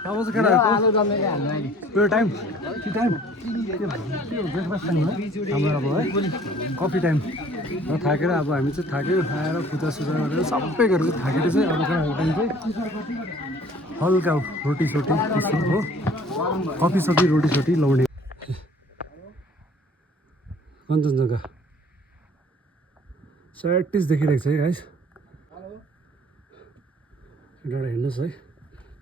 अब चाहिँ केटाहरूको यो time T time breakfast time है हाम्रो अब है कफी टाइम र थाकेर अब हामी चाहिँ थाक्यो आएर पूजासुजा गरेर सबै गरेर चाहिँ थाकेर चाहिँ अब केटाहरूको टाइम चाहिँ हल्का रोटी सोटी त्यस्तो हो कफी सफी रोटी सोटी लाउने कञ्चनजङ्घा 38 देखिरहेको छ है गाइस एउटा हेर्नुहोस् है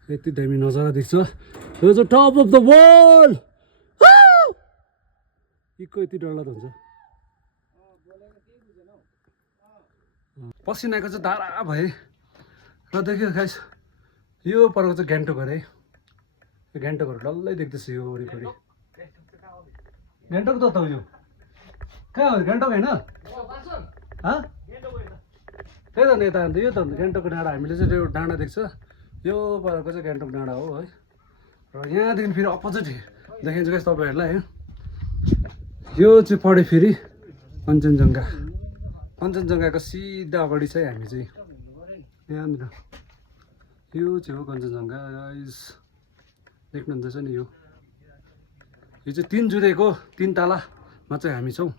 यति दामी नजारा देख्छ यो चाहिँ टप अफ द वर्ल्ड इको यति डरलाग्दो हुन्छ पसिनाको चाहिँ धारा भए र देख्यो गाइस यो परको चाहिँ गान्तोक अरे यो गान्तोकहरू डल्लै देख्दैछ यो वरिपरि गान्तोक त हो यो कहाँ हो गान्तोक होइन त्यही त नेता अन्त यो त गान्तोकको डाँडा हामीले चाहिँ यो डाँडा देख्छ यो परको चाहिँ गान्तोक डाँडा हो है र यहाँदेखि फेरि अपोजिट देखिन्छ गाइस तपाईँहरूलाई यो चाहिँ पढ्यो फेरि कञ्चनजङ्घा कञ्चनजङ्घाको सिधा अगाडि चाहिँ हामी चाहिँ यहाँनिर यो चाहिँ हो कञ्चनजङ्घा गाइस देख्नुहुँदैछ नि यो चाहिँ 3 जुरेको 3 तलामा चाहिँ हामी छौँ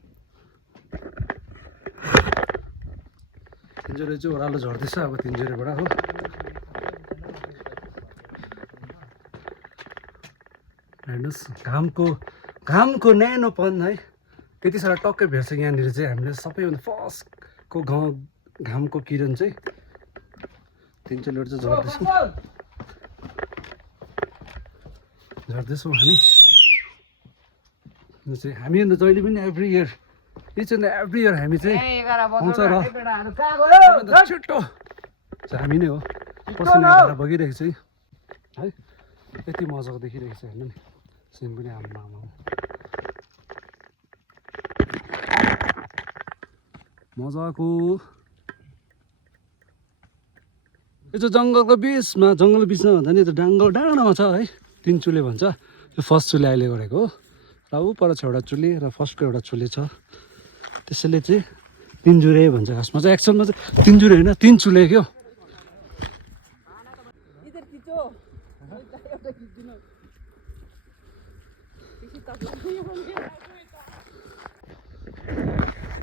3 जुरे चाहिँ ओह्रालो झर्दैछ अब 3 जुरेबाट हो हेर्नुहोस् घामको न्यानोपन है त्यति साह्रो टक्कै भेट्छ यहाँनिर चाहिँ हामीले सबैभन्दा फर्स्टको घामको किरण चाहिँ 3 जुरेबाट चाहिँ झर्दैछौँ हामी हामी अन्त जहिले पनि every year each and every year हामी चाहिँ आउँछ र छिट्टो हामी नै हो पसिना धारा बगिरहेको छ है यति मजाको देखिरहेको छ हेर्नु नि सिन पनि आमा मजाको यो चाहिँ जङ्गलको बिचमा भन्दा नि त डाँडामा छ है 3 चुले भन्छ यो फर्स्ट चुले अहिले गरेको हो र ऊ पर छ एउटा चुले र फर्स्टको एउटा चुले छ त्यसैले चाहिँ 3 जुरे भन्छ खासमा चाहिँ एक्चुअलमा चाहिँ 3 जुरे होइन 3 चुले क्या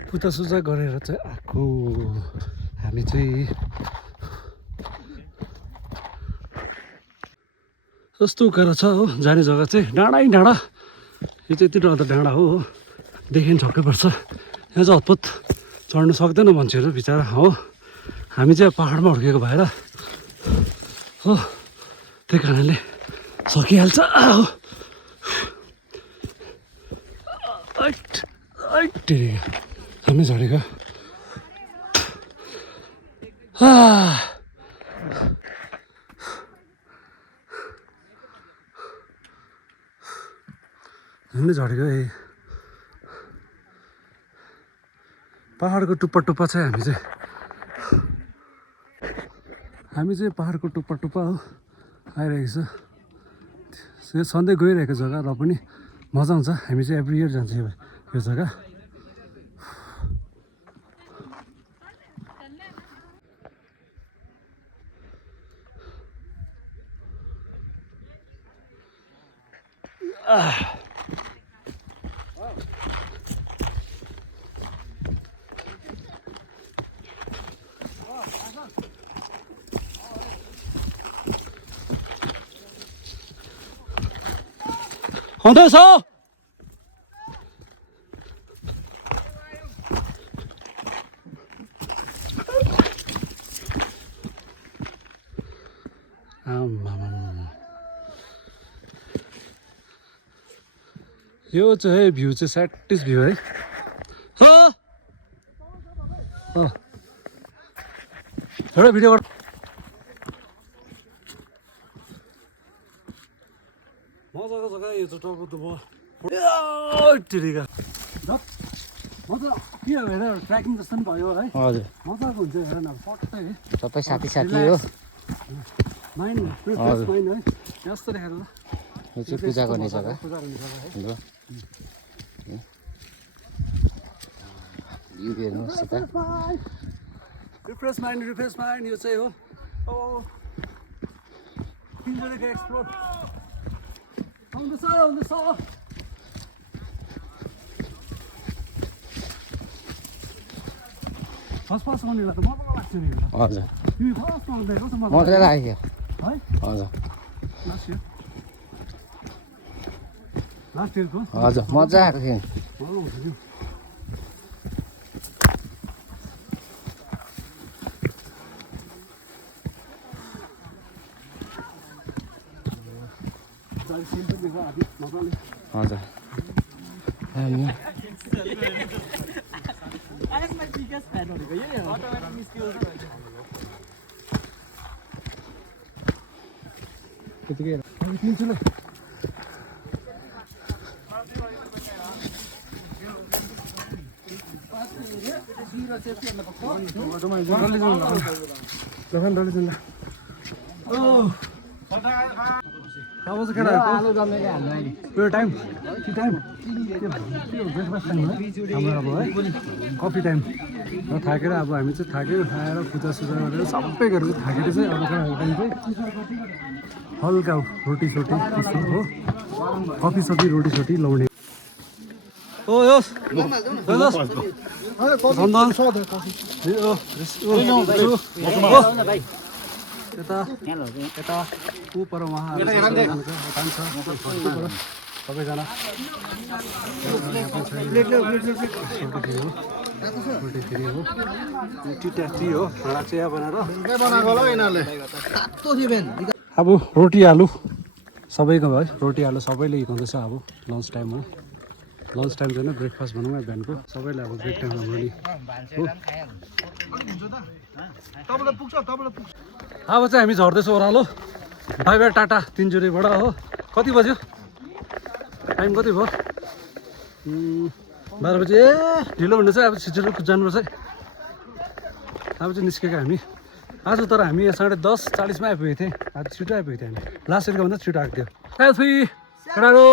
पूजासुजा गरेर चाहिँ आएको हामी चाहिँ कस्तो उकालो छ हो जाने जग्गा चाहिँ डाँडै डाँडा यो चाहिँ यति डरलाग्दो डाँडा हो देखि छक्कै पर्छ यहाँ चाहिँ हतपत चढ्नु सक्दैन मान्छेहरू बिचरा हो हामी चाहिँ पाहाडमा हुर्केको भएर हो त्यही कारणले सकिहाल्छ हो हामी झरेको हामीले झरेको पाहाडको टुप्पा छ हामी चाहिँ पाहाडको टुप्पा हो आइरहेको छ यो सधैँ गइरहेको जग्गा र पनि मजा आउँछ हामी चाहिँ एभ्री इयर जान्छ यो जग्गा हुँदैछ यो चाहिँ भ्यू चाहिँ स्याटिस भ्यू है एउटा भिडियो गर् मजाको जग्गा यो चाहिँ टाउको त टिरिका मजा के हो हेर ट्रेकिङ जस्तो पनि भयो है हजुर मजाको हुन्छ हेर न पट्टै सबै साथी हो माइन्ड फ्रेस माइन्ड है यस्तो देखेर ल यो चाहिँ पूजा गर्ने जग्गा है यो हेर्नुहोस् त रिफ्रेस माइन्ड यो चाहिँ हो तिनजनाको एक्सप्लोर आउँदैछ फर्स्ट आउनेलाई त मजा लाग्छ नि हजुर तिमी फर्स्ट आउँदै कस्तो मजा मजा लाग्यो है हजुर लास्ट इयरको हजुर मजा आएको थियो मजा आउँछ नि हजुर अनि त्यतिकै किन्छु ल अब चाहिँ केटाहरूको time T time breakfast time है हाम्रो अब है कफी टाइम र थाकेर अब हामी चाहिँ थाक्यो खाएर पूजा सुजा गरेर सबै गरेर थाकेर चाहिँ अब केटाहरूको टाइम चाहिँ हल्का रोटी सोटी त्यस्तो हो कफी सफी रोटी सोटी लाउने ओ यस यता यता ऊ पर उहाँ सबैजना टी हो भाँडा चिया बनाएर अब रोटी आलु सबैको भयो रोटी आलु सबैले हिँड्दैछ अब लन्च टाइम हो लन्च टाइम चाहिँ ब्रेकफास्ट भनौँ न बिहानको सबैले अब ब्रेक टाइम हाम्रो नि अब चाहिँ हामी झर्दैछौँ ओह्रालो बाई बाई टाटा तिनचुरेबाट हो कति बज्यो टाइम कति भयो 12 बजी ए ढिलो हुने चाहिँ अब छिटो जानुपर्छ है अब चाहिँ निस्केको हामी आज तर हामी 10:40 मा आइपुगेको थिएँ आज छिटो आइपुगेको थिएँ हामी लास्ट इयरको भन्दा छिटो आएको थियो सेल्फी केटाको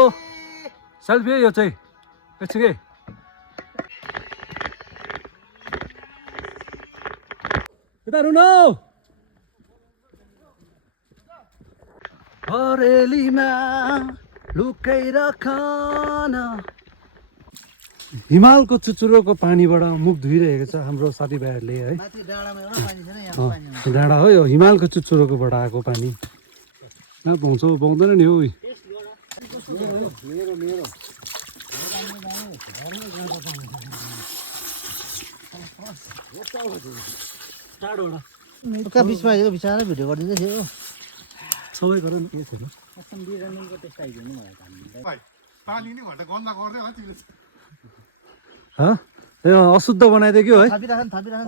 सेल्फी यो चाहिँ एकछिन के यता रुनु हरेलीमा लुकाइ राखन हिमालको चुचुरोको पानीबाट मुख धुइरहेको छ हाम्रो साथीभाइहरूले है डाँडा हो यो हिमालको चुचुरोकोबाट आएको पानी कहाँ पाउँछ पाउँदैन नि हौ बिचमा बिचरा भिडियो गरिदिँदै थियो सबै गर न के छैन ए अशुद्ध बनाइदियो है थापिराख